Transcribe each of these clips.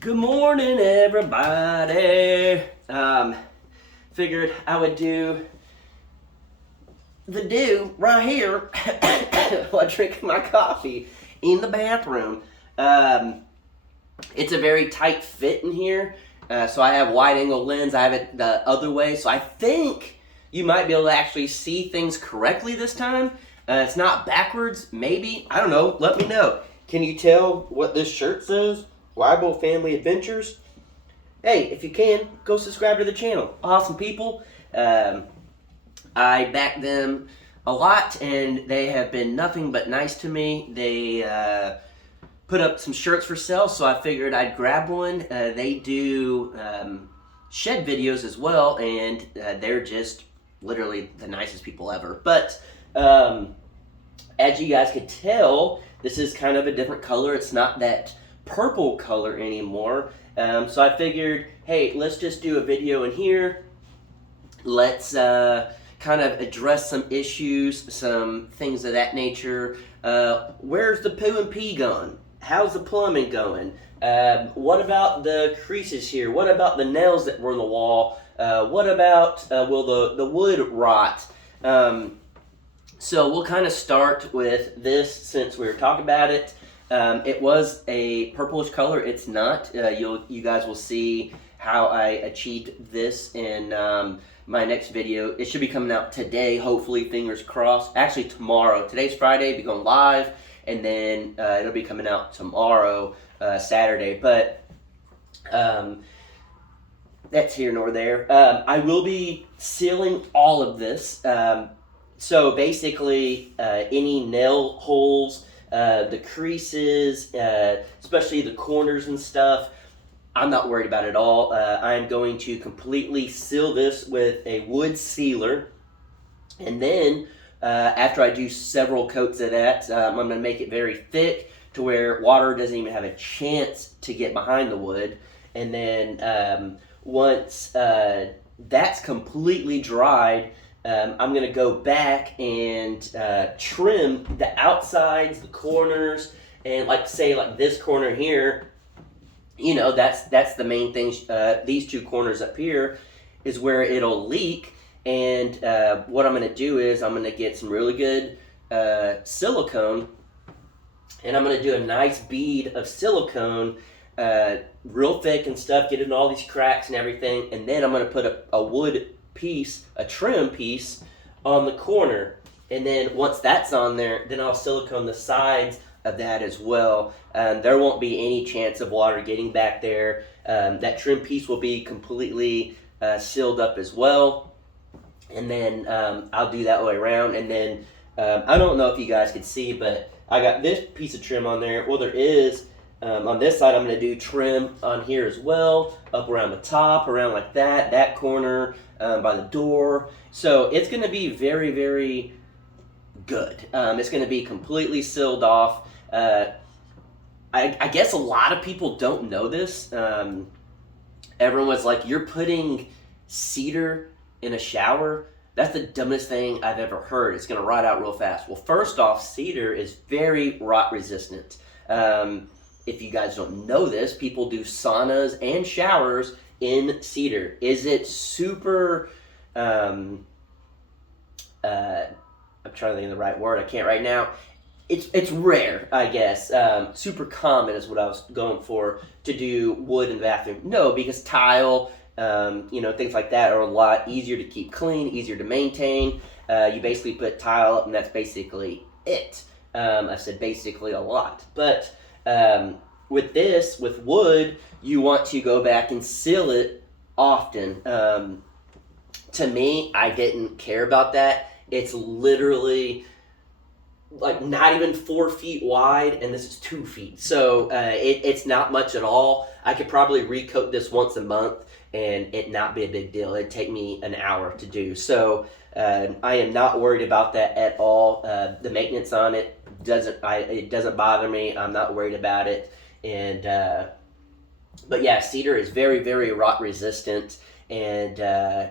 Good morning, everybody. Figured I would do the do right here while drinking my coffee in the bathroom. It's a very tight fit in here, so I have wide angle lens. I have it the other way, so I think you might be able to actually see things correctly this time. It's not backwards, maybe. I don't know. Let me know. Can you tell what this shirt says? Wyble Family Adventures. Hey, if you can, go subscribe to the channel. Awesome people. I back them a lot, and they have been nothing but nice to me. They put up some shirts for sale, so I figured I'd grab one. They do shed videos as well, and they're just literally the nicest people ever. But as you guys could tell, this is kind of a different color. It's not that purple color anymore. So I figured, hey, let's just do a video in here. Let's kind of address some issues, some things of that nature. Where's the poo and pee going? How's the plumbing going? What about the creases here? What about the nails that were in the wall? What about will the wood rot? So we'll kind of start with this since we were talking about it. It was a purplish color. It's not. You guys will see how I achieved this in my next video. It should be coming out today, hopefully, fingers crossed. Actually, tomorrow. Today's Friday, be going live, and then it'll be coming out tomorrow, Saturday. But that's here nor there. I will be sealing all of this. So basically, any nail holes, the creases, especially the corners and stuff, I'm not worried about it at all. I'm going to completely seal this with a wood sealer, and then after I do several coats of that, I'm going to make it very thick to where water doesn't even have a chance to get behind the wood. And then once that's completely dried, I'm going to go back and trim the outsides, the corners, and like say like this corner here, you know, that's the main thing. These two corners up here is where it'll leak, and what I'm going to do is I'm going to get some really good silicone, and I'm going to do a nice bead of silicone, real thick and stuff, get in all these cracks and everything, and then I'm going to put a wood piece, a trim piece on the corner, and then once that's on there, then I'll silicone the sides of that as well. There won't be any chance of water getting back there. That trim piece will be completely sealed up as well, and then I'll do that way around. And then I don't know if you guys can see, but I got this piece of trim on there. Well, there is on this side, I'm going to do trim on here as well, up around the top, around like that corner, by the door. So it's going to be very, very good. It's going to be completely sealed off. I guess a lot of people don't know this. Everyone was like, you're putting cedar in a shower? That's the dumbest thing I've ever heard. It's going to rot out real fast. Well, first off, cedar is very rot resistant. If you guys don't know this, people do saunas and showers in cedar. Is it super, I'm trying to think of the right word, I can't right now. It's rare, I guess. Super common is what I was going for, to do wood in the bathroom. No, because tile, things like that are a lot easier to keep clean, easier to maintain. You basically put tile up and that's basically it. I said basically a lot. But with this, with wood, you want to go back and seal it often. To me, I didn't care about that. It's literally like not even 4 feet wide, and this is 2 feet. So it's not much at all. I could probably recoat this once a month and it not be a big deal. It'd take me an hour to do. So I am not worried about that at all. The maintenance on it doesn't bother me. I'm not worried about it. And but yeah, cedar is very, very rot resistant, and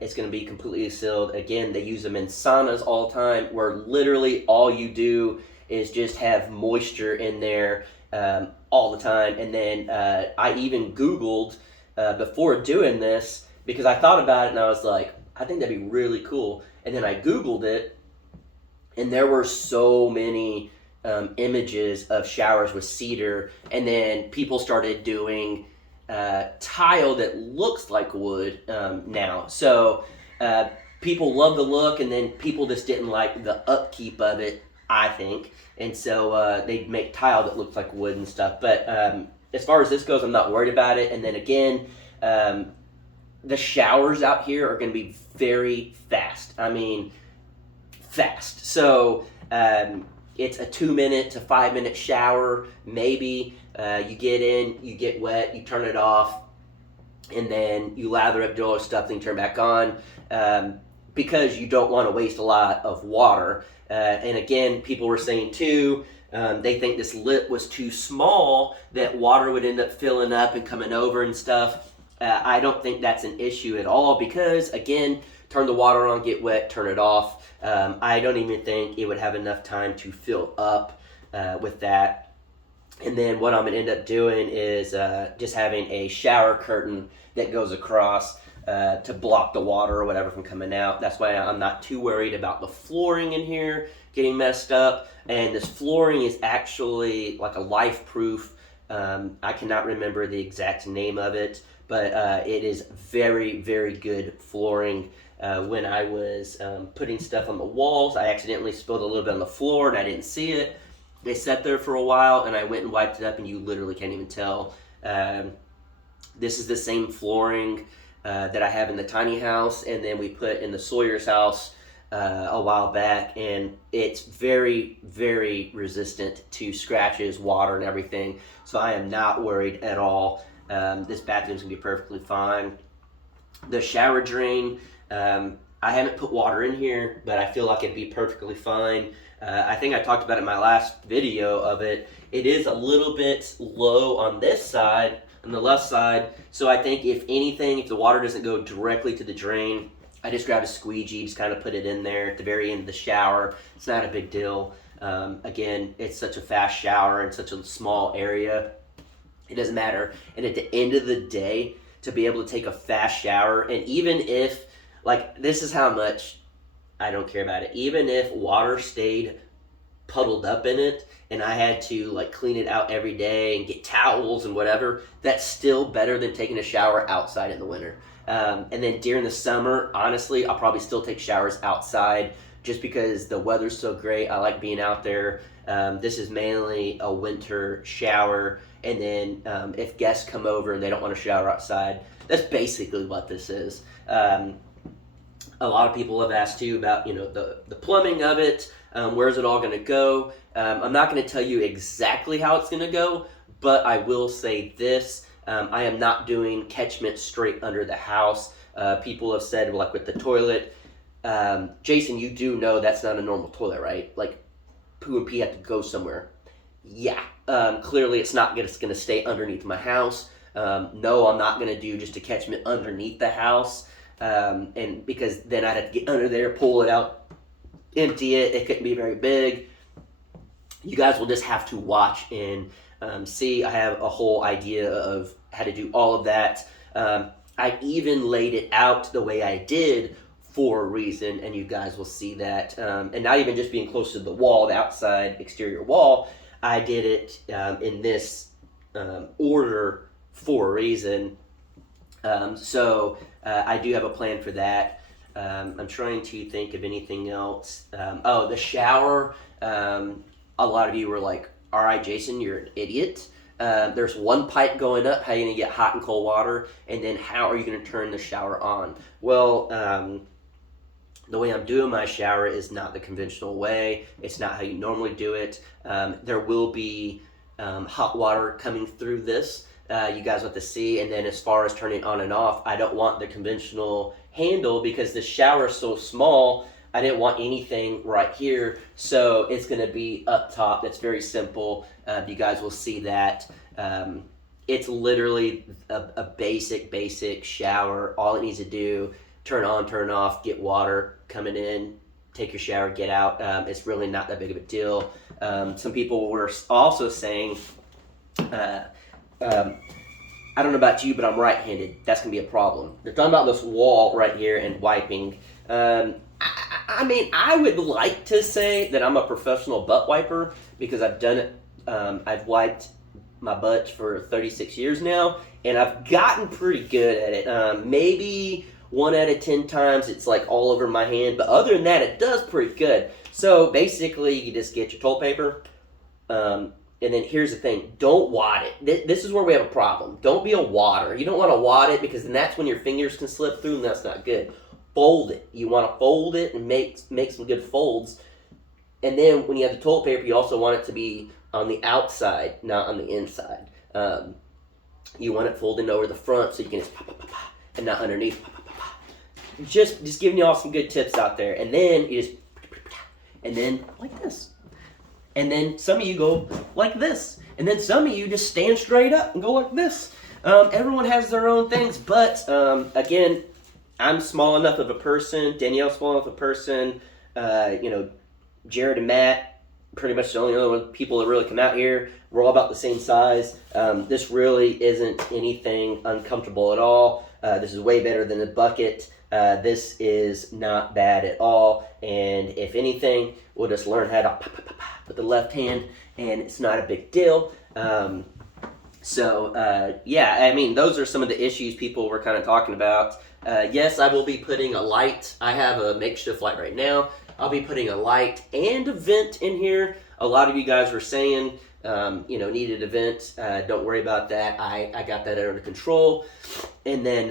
it's going to be completely sealed. Again, they use them in saunas all the time, where literally all you do is just have moisture in there all the time. And then I even Googled before doing this because I thought about it and I was like, I think that'd be really cool. And then I Googled it, and there were so many images of showers with cedar, and then people started doing tile that looks like wood now. So people love the look, and then people just didn't like the upkeep of it, I think. And so they'd make tile that looked like wood and stuff. But as far as this goes, I'm not worried about it. And then again, the showers out here are going to be very fast. I mean, fast. So it's a 2-minute to 5-minute shower, maybe. You get in, you get wet, you turn it off, and then you lather up, do all the stuff, then you turn back on, because you don't want to waste a lot of water. And again, people were saying too, they think this lip was too small, that water would end up filling up and coming over and stuff. I don't think that's an issue at all because, again, turn the water on, get wet, turn it off. I don't even think it would have enough time to fill up with that. And then what I'm going to end up doing is just having a shower curtain that goes across to block the water or whatever from coming out. That's why I'm not too worried about the flooring in here getting messed up. And this flooring is actually like a life-proof. I cannot remember the exact name of it, but it is very, very good flooring. When I was putting stuff on the walls, I accidentally spilled a little bit on the floor and I didn't see it. They sat there for a while and I went and wiped it up and you literally can't even tell. This is the same flooring that I have in the tiny house, and then we put in the Sawyer's house a while back, and it's very, very resistant to scratches, water, and everything. So I am not worried at all. This bathroom's gonna be perfectly fine. The shower drain, I haven't put water in here, but I feel like it'd be perfectly fine. I think I talked about it in my last video of it. It is a little bit low on this side, on the left side. So I think if anything, if the water doesn't go directly to the drain, I just grab a squeegee, just kind of put it in there at the very end of the shower. It's not a big deal. Again, it's such a fast shower in such a small area. It doesn't matter. And at the end of the day, to be able to take a fast shower, and even if, like, this is how much I don't care about it. Even if water stayed puddled up in it and I had to like clean it out every day and get towels and whatever, that's still better than taking a shower outside in the winter. And then during the summer, honestly, I'll probably still take showers outside just because the weather's so great. I like being out there. This is mainly a winter shower. And then if guests come over and they don't want to shower outside, that's basically what this is. A lot of people have asked too about, you know, the plumbing of it. Where's it all going to go? I'm not going to tell you exactly how it's going to go, but I will say this. I am not doing catchment straight under the house. People have said, like with the toilet, Jason, you do know that's not a normal toilet, right? Like poo and pee have to go somewhere. Yeah, clearly it's not going to stay underneath my house. No, I'm not going to do just a catchment underneath the house. And because then I'd have to get under there, pull it out, empty it. It couldn't be very big. You guys will just have to watch and see. I have a whole idea of how to do all of that. I even laid it out the way I did for a reason, and you guys will see that. And not even just being close to the wall, the outside exterior wall. I did it in this order for a reason. So I do have a plan for that. I'm trying to think of anything else. The shower. A lot of you were like, all right, Jason, you're an idiot. There's one pipe going up. How are you going to get hot and cold water? And then how are you going to turn the shower on? Well, the way I'm doing my shower is not the conventional way. It's not how you normally do it. There will be hot water coming through this. You guys want to see. And then as far as turning on and off, I don't want the conventional handle because the shower is so small. I didn't want anything right here. So it's going to be up top. That's very simple. You guys will see that. It's literally a basic shower. All it needs to do, turn on, turn off, get water coming in, take your shower, get out. It's really not that big of a deal. Some people were also saying Uh, um, I don't know about you, but I'm right-handed. That's gonna be a problem. They're talking about this wall right here and wiping. I mean, I would like to say that I'm a professional butt wiper because I've done it. I've wiped my butt for 36 years now, and I've gotten pretty good at it. Maybe 1 out of 10 times it's like all over my hand, but other than that, it does pretty good. So basically, you just get your toilet paper. And then here's the thing, don't wad it. This is where we have a problem. Don't be a wadder. You don't want to wad it because then that's when your fingers can slip through and that's not good. Fold it. You want to fold it and make some good folds. And then when you have the toilet paper, you also want it to be on the outside, not on the inside. You want it folding over the front so you can just pop, pop, pop, pop, and not underneath. Pop, pop, pop, pop. Just giving you all some good tips out there. And then you just, and then like this. And then some of you go like this. And then some of you just stand straight up and go like this. Everyone has their own things, but again, I'm small enough of a person. Danielle's small enough of a person. Jared and Matt, pretty much the only other people that really come out here. We're all about the same size. This really isn't anything uncomfortable at all. This is way better than a bucket. This is not bad at all. And if anything, we'll just learn how to with the left hand, and it's not a big deal. Yeah, I mean, those are some of the issues people were kind of talking about. Yes, I will be putting a light. I have a makeshift light right now. I'll be putting a light and a vent in here. A lot of you guys were saying, needed a vent. Don't worry about that. I got that under control. And then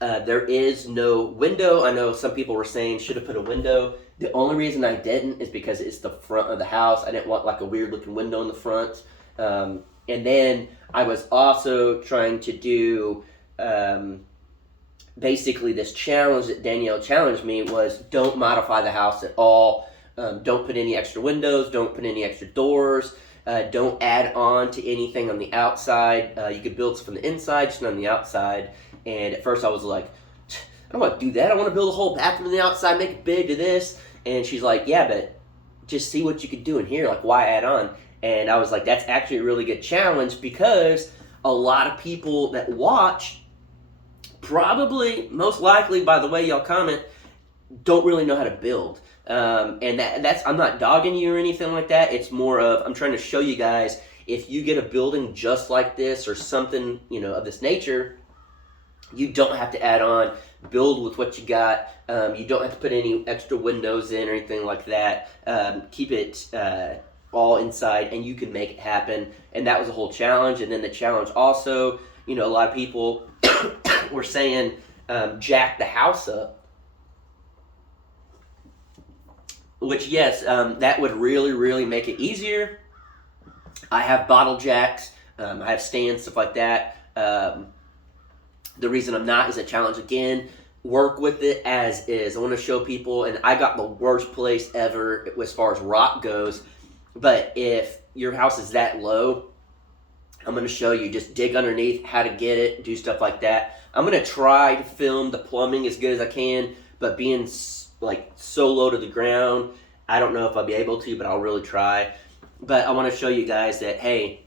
there is no window. I know some people were saying should have put a window. The only reason I didn't is because it's the front of the house. I didn't want like a weird looking window in the front. And then I was also trying to do basically this challenge that Danielle challenged me was don't modify the house at all. Don't put any extra windows. Don't put any extra doors. Don't add on to anything on the outside. You could build from the inside, just not on the outside. And at first I was like, I don't want to do that. I want to build a whole bathroom on the outside, make it big to this. And she's like, yeah, but just see what you could do in here. Like, why add on? And I was like, that's actually a really good challenge because a lot of people that watch probably, most likely, by the way y'all comment, don't really know how to build. And that's, I'm not dogging you or anything like that. It's more of, I'm trying to show you guys, if you get a building just like this or something, of this nature, you don't have to add on. Build with what you got. You don't have to put any extra windows in or anything like that. Keep it all inside, and you can make it happen. And that was a whole challenge. And then the challenge also, a lot of people were saying jack the house up. Which, yes, that would really, really make it easier. I have bottle jacks. I have stands, stuff like that. The reason I'm not is a challenge again. Work with it as is. I want to show people, and I got the worst place ever as far as rock goes. But if your house is that low, I'm going to show you. Just dig underneath, how to get it, do stuff like that. I'm going to try to film the plumbing as good as I can, but being like so low to the ground, I don't know if I'll be able to, but I'll really try. But I want to show you guys that, hey,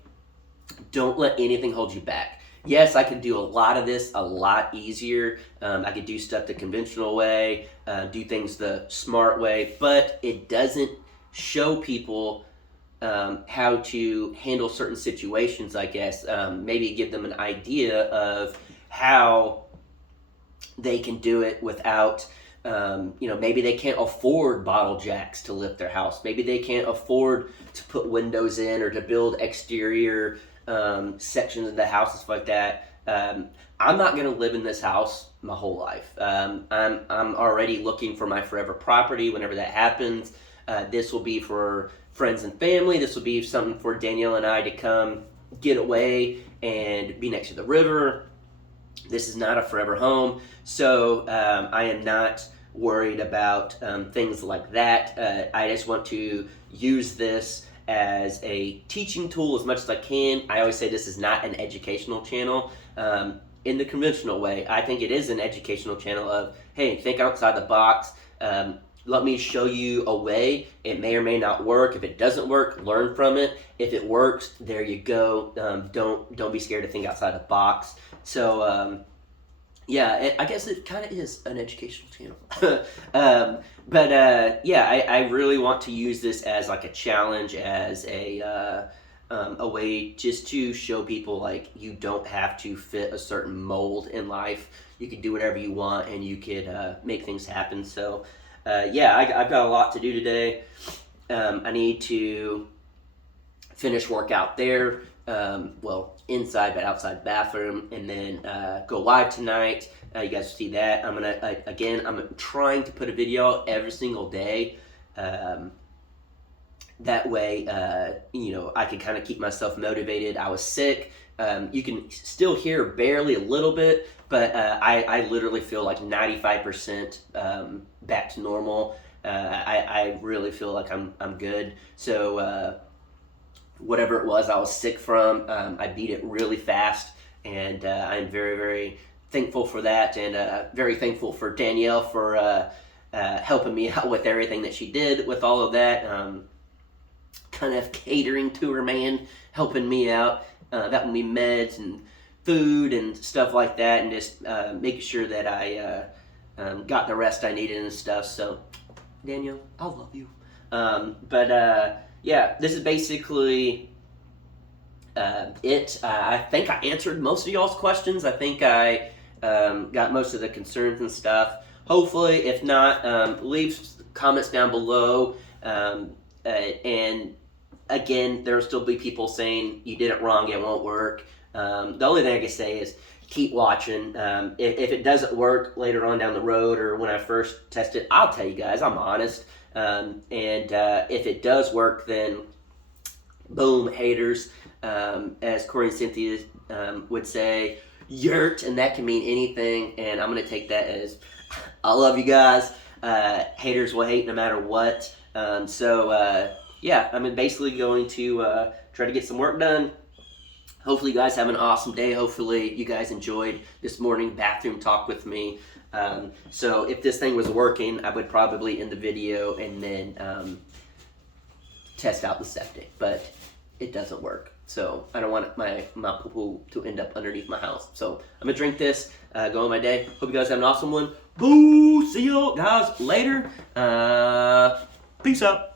don't let anything hold you back. Yes, I could do a lot of this a lot easier. I could do stuff the conventional way, do things the smart way, but it doesn't show people how to handle certain situations, I guess. Maybe give them an idea of how they can do it without, maybe they can't afford bottle jacks to lift their house. Maybe they can't afford to put windows in or to build exterior sections of the house and stuff like that. I'm not going to live in this house my whole life. I'm already looking for my forever property whenever that happens. This will be for friends and family. This will be something for Danielle and I to come get away and be next to the river. This is not a forever home. So I am not worried about things like that. I just want to use this as a teaching tool as much as I can. I always say this is not an educational channel in the conventional way. I think it is an educational channel of, hey, think outside the box. let me show you a way. It may or may not work. If it doesn't work, learn from it. If it works, there you go. Don't be scared to think outside the box. So yeah, I guess it kind of is an educational channel. Yeah, I really want to use this as like a challenge, as a way just to show people like you don't have to fit a certain mold in life. You can do whatever you want, and you could make things happen. So yeah, I've got a lot to do today. I need to finish work out there. Well, inside but outside bathroom, and then go live tonight. You guys will see that. I'm trying to put a video out every single day. That way, I can kind of keep myself motivated. I was sick. You can still hear barely a little bit, but I literally feel like 95% back to normal. I really feel like I'm good. So whatever it was I was sick from, I beat it really fast, and I'm very, very thankful for that, and very thankful for Danielle for helping me out with everything that she did with all of that. Kind of catering to her, man, helping me out. That would be meds and food and stuff like that, and just making sure that I got the rest I needed and stuff. So, Danielle, I love you. Yeah, this is basically it. I think I answered most of y'all's questions. I think I got most of the concerns and stuff. Hopefully, if not, leave comments down below. And again, there will still be people saying you did it wrong, it won't work. The only thing I can say is keep watching. If it doesn't work later on down the road, or when I first test it, I'll tell you guys, I'm honest. If it does work, then boom, haters. As Corey and Cynthia would say, yurt, and that can mean anything, and I'm going to take that as I love you guys. Haters will hate no matter what. Yeah, I'm basically going to try to get some work done. Hopefully you guys have an awesome day. Hopefully you guys enjoyed this morning bathroom talk with me. So if this thing was working, I would probably end the video and then test out the septic, but it doesn't work. So I don't want my poo-poo to end up underneath my house. So I'm gonna drink this, go on my day. Hope you guys have an awesome one. Boo! See you guys later. Peace out.